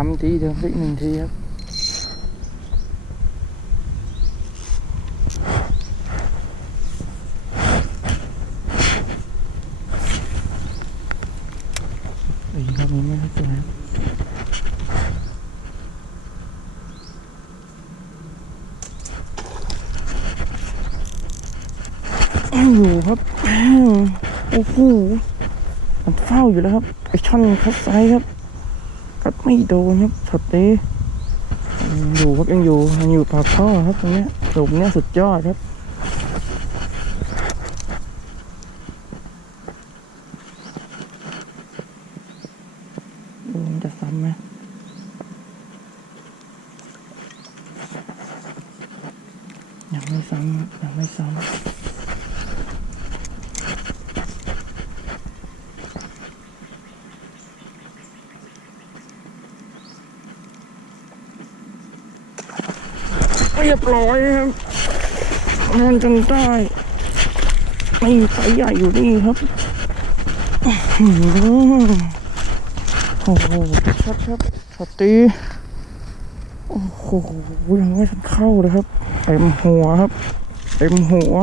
ซ้ำทีเดิมอีกหนึ่งทีครับอีกครับนี้ไม่ได้เจอครับอยู่ครับโอ้โหมันเฝ้าอยู่แล้วครับไอช่อนคัดไซครับัดไม่โดนครับช็อตนี้อยู่ครับยังอยู่ยังอยู่ปากท่อครับตรงนี้ยหลุมเนี้ยสุดยอดครับดูมันจะซ้ำไหมยังไม่ซ้ำยังไม่ซ้ำ เรียบร้อยครับนอนจนได้ไม่มีสาใหญ่อยู่นี่ครับโอ้โหชับชับสตีโอ้โหยังไม่ทันเข้าเลยครับเต็มหัวครับเต็มหัว